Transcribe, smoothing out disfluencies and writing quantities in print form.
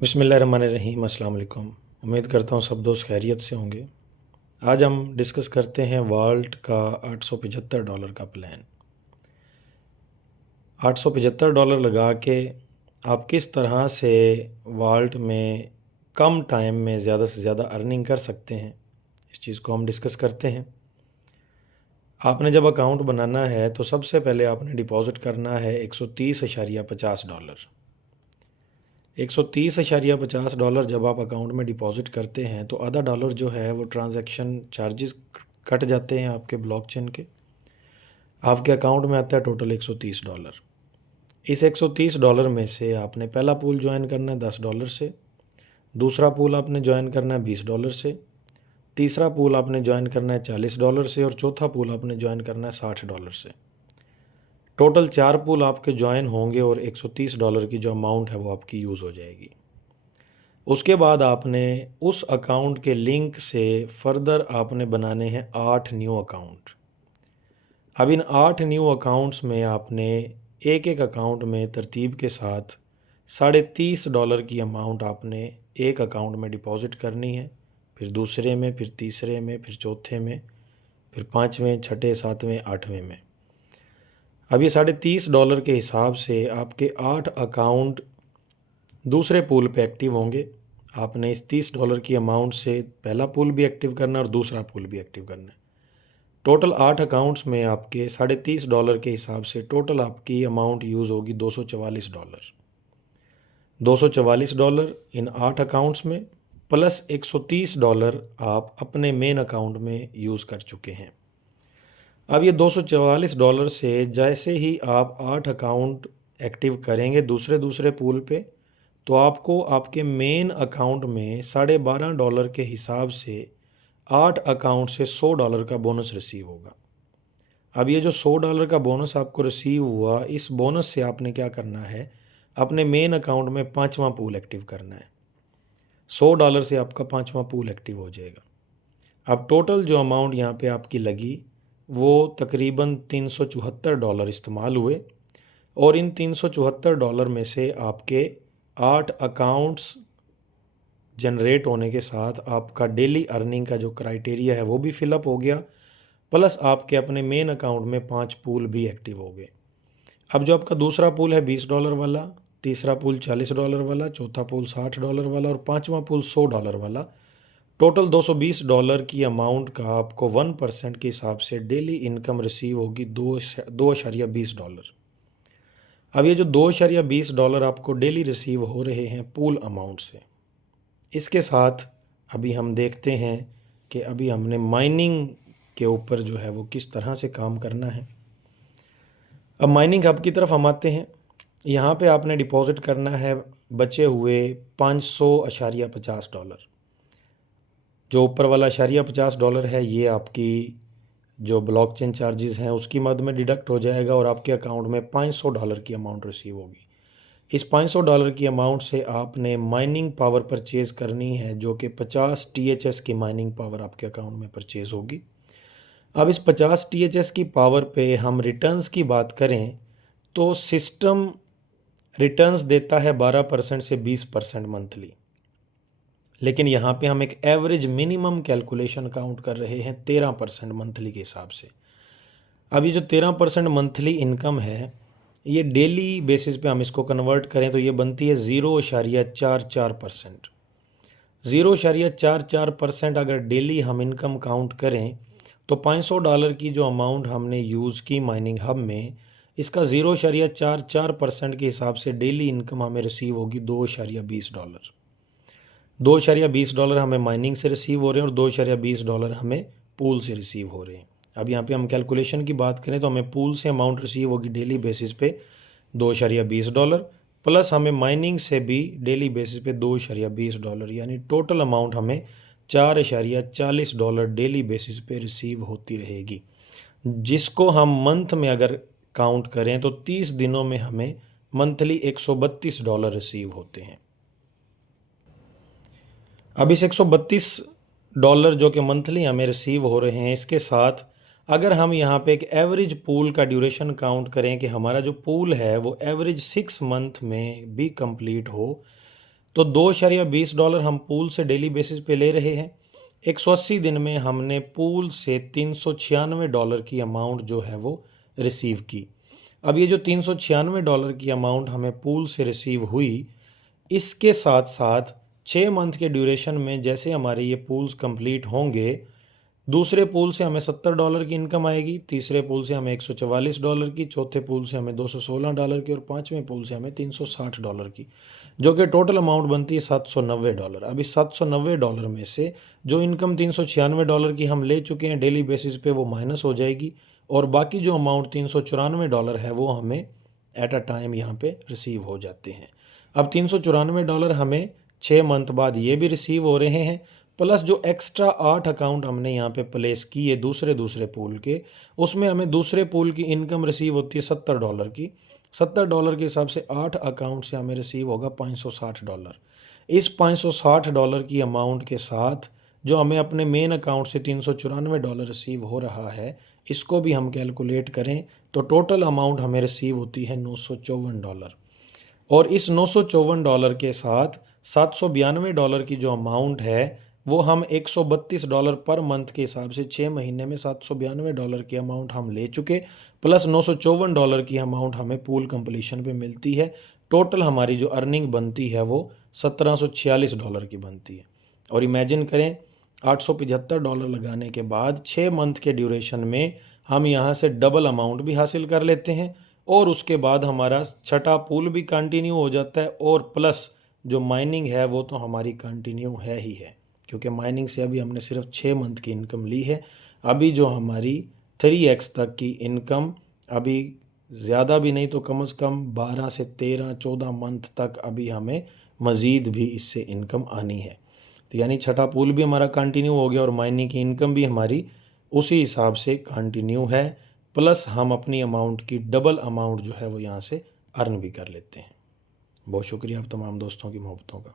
बिस्मिल्लाहिर्रहमानिर्रहीम। अस्सलाम वालेकुम। उम्मीद करता हूँ सब दोस्त खैरियत से होंगे। आज हम डिस्कस करते हैं वाल्ट का $875 का प्लान। $875 लगा के आप किस तरह से वाल्ट में कम टाइम में ज़्यादा से ज़्यादा अर्निंग कर सकते हैं, इस चीज़ को हम डिस्कस करते हैं। आपने जब अकाउंट बनाना है तो सबसे पहले आपने डिपॉज़िट करना है $130.50। $130.50 जब आप अकाउंट में डिपॉज़िट करते हैं तो आधा डॉलर जो है वो ट्रांजैक्शन चार्जेस कट जाते हैं आपके ब्लॉकचेन के। आपके अकाउंट में आता है टोटल $130। इस $130 में से आपने पहला पूल ज्वाइन करना है $10 से, दूसरा पूल आपने ज्वाइन करना है $20 से, तीसरा पूल आपने ज्वाइन करना है $40 से और चौथा पूल आपने ज्वाइन करना है $60 से। टोटल 4 पूल आपके ज्वाइन होंगे और $130 की जो अमाउंट है वो आपकी यूज़ हो जाएगी। उसके बाद आपने उस अकाउंट के लिंक से फर्दर आपने बनाने हैं 8 न्यू अकाउंट। अब इन 8 न्यू अकाउंट्स में आपने एक एक अकाउंट में तरतीब के साथ $30.5 की अमाउंट आपने एक अकाउंट में डिपॉज़िट करनी है, फिर दूसरे में, फिर तीसरे में, फिर चौथे में, फिर पाँचवें, छठे, सातवें, आठवें में। अब ये $30.5 के हिसाब से आपके 8 अकाउंट दूसरे पूल पे एक्टिव होंगे। आपने इस $30 की अमाउंट से पहला पूल भी एक्टिव करना है और दूसरा पूल भी एक्टिव करना है। टोटल 8 अकाउंट्स में आपके $30.5 के हिसाब से टोटल आपकी अमाउंट यूज़ होगी $244। $244 इन 8 अकाउंट्स में प्लस $130 आप अपने मेन अकाउंट में यूज़ कर चुके हैं। अब ये $244 से जैसे ही आप 8 अकाउंट एक्टिव करेंगे दूसरे दूसरे पूल पे, तो आपको आपके मेन अकाउंट में $12.5 के हिसाब से 8 अकाउंट से $100 का बोनस रिसीव होगा। अब ये जो $100 का बोनस आपको रिसीव हुआ, इस बोनस से आपने क्या करना है, अपने मेन अकाउंट में 5वां पूल एक्टिव करना है। $100 से आपका 5वां पूल एक्टिव हो जाएगा। अब टोटल जो अमाउंट यहाँ पे आपकी लगी वो तकरीबन $374 इस्तेमाल हुए और इन $374 में से आपके 8 अकाउंट्स जनरेट होने के साथ आपका डेली अर्निंग का जो क्राइटेरिया है वो भी फिलअप हो गया, प्लस आपके अपने मेन अकाउंट में 5 पूल भी एक्टिव हो गए। अब जो आपका दूसरा पूल है $20 वाला, तीसरा पूल $40 वाला, चौथा पूल $60 वाला और पाँचवा पूल $100 वाला, टोटल $220 की अमाउंट का आपको 1% के हिसाब से डेली इनकम रिसीव होगी $2.20। अब ये जो $2.20 आपको डेली रिसीव हो रहे हैं पूल अमाउंट से, इसके साथ अभी हम देखते हैं कि अभी हमने माइनिंग के ऊपर जो है वो किस तरह से काम करना है। अब माइनिंग हब की तरफ हम आते हैं। यहाँ पे आपने डिपॉज़िट करना है बचे हुए $500.50। जो ऊपर वाला $50 है ये आपकी जो ब्लॉकचेन चार्जेस हैं उसकी मद में डिडक्ट हो जाएगा और आपके अकाउंट में $500 की अमाउंट रिसीव होगी। इस $500 की अमाउंट से आपने माइनिंग पावर परचेज़ करनी है जो कि 50 THS की माइनिंग पावर आपके अकाउंट में परचेज़ होगी। अब इस 50 THS की पावर पे हम रिटर्न्स की बात करें तो सिस्टम रिटर्न्स देता है 12% से 20% मंथली, लेकिन यहाँ पे हम एक एवरेज मिनिमम कैलकुलेशन काउंट कर रहे हैं 13% मंथली के हिसाब से। अब ये जो 13% मंथली इनकम है ये डेली बेसिस पे हम इसको कन्वर्ट करें तो ये बनती है 0.44%। 0.44% अगर डेली हम इनकम काउंट करें तो $500 की जो अमाउंट हमने यूज़ की माइनिंग हब में, इसका 0.44% के हिसाब से डेली इनकम हमें रिसीव होगी $2.20। $2.20 हमें माइनिंग से रिसीव हो रहे हैं और $2.20 हमें पूल से रिसीव हो रहे हैं। अब यहाँ पे हम कैलकुलेशन की बात करें तो हमें पूल से अमाउंट रिसीव होगी डेली बेसिस पे $2.20 प्लस हमें माइनिंग से भी डेली बेसिस पे $2.20, यानी टोटल अमाउंट हमें $4.40 डेली बेसिस पे रिसीव होती रहेगी, जिसको हम मंथ में अगर काउंट करें तो 30 दिनों में हमें मंथली $132 रिसीव होते हैं। अब इस $132 जो कि मंथली हमें रिसीव हो रहे हैं, इसके साथ अगर हम यहाँ पे एक एवरेज पूल का ड्यूरेशन काउंट करें कि हमारा जो पूल है वो एवरेज 6 मंथ में भी कंप्लीट हो, तो $2.20 हम पूल से डेली बेसिस पे ले रहे हैं। 180 दिन में हमने पूल से $396 की अमाउंट जो है वो रिसीव की। अब ये जो $396 की अमाउंट हमें पूल से रिसीव हुई, इसके साथ साथ 6 मंथ के ड्यूरेशन में जैसे हमारे ये पूल्स कंप्लीट होंगे, दूसरे पूल से हमें $70 की इनकम आएगी, तीसरे पूल से हमें $144 की, चौथे पूल से हमें $216 की और पाँचवें पूल से हमें $360 की, जो कि टोटल अमाउंट बनती है $790। अब इस $790 में से जो इनकम $396 की हम ले चुके हैं डेली बेसिस पे वो माइनस हो जाएगी, और बाकी जो अमाउंट $394 है वो हमें एट अ टाइम यहाँ पे रिसीव हो जाते हैं। अब $394 हमें 6 मंथ बाद ये भी रिसीव हो रहे हैं, प्लस जो एक्स्ट्रा 8 अकाउंट हमने यहाँ पे प्लेस किए दूसरे पूल के, उसमें हमें दूसरे पूल की इनकम रिसीव होती है $70 की। $70 के हिसाब से 8 अकाउंट से हमें रिसीव होगा $560। इस $560 की अमाउंट के साथ जो हमें अपने मेन अकाउंट से $394 रिसीव हो रहा है, इसको भी हम कैलकुलेट करें तो टोटल अमाउंट हमें रिसीव होती है $954। और इस $954 के साथ $792 की जो अमाउंट है वो हम $132 पर मंथ के हिसाब से 6 महीने में $792 की अमाउंट हम ले चुके, प्लस $954 की अमाउंट हमें पूल कंप्लीशन पे मिलती है। टोटल हमारी जो अर्निंग बनती है वो $1746 की बनती है। और इमेजिन करें $875 लगाने के बाद 6 मंथ के ड्यूरेशन में हम यहाँ से डबल अमाउंट भी हासिल कर लेते हैं, और उसके बाद हमारा छठा पूल भी कंटिन्यू हो जाता है, और प्लस जो माइनिंग है वो तो हमारी कंटिन्यू है ही है, क्योंकि माइनिंग से अभी हमने सिर्फ 6 मंथ की इनकम ली है। अभी जो हमारी 3x तक की इनकम, अभी ज़्यादा भी नहीं तो कम से कम 12 से 13-14 मंथ तक अभी हमें मज़ीद भी इससे इनकम आनी है। तो यानी छठा पूल भी हमारा कंटिन्यू हो गया और माइनिंग की इनकम भी हमारी उसी हिसाब से कंटिन्यू है, प्लस हम अपनी अमाउंट की डबल अमाउंट जो है वो यहाँ से अर्न भी कर लेते हैं। बहुत शुक्रिया आप तमाम दोस्तों की मोहब्बतों का।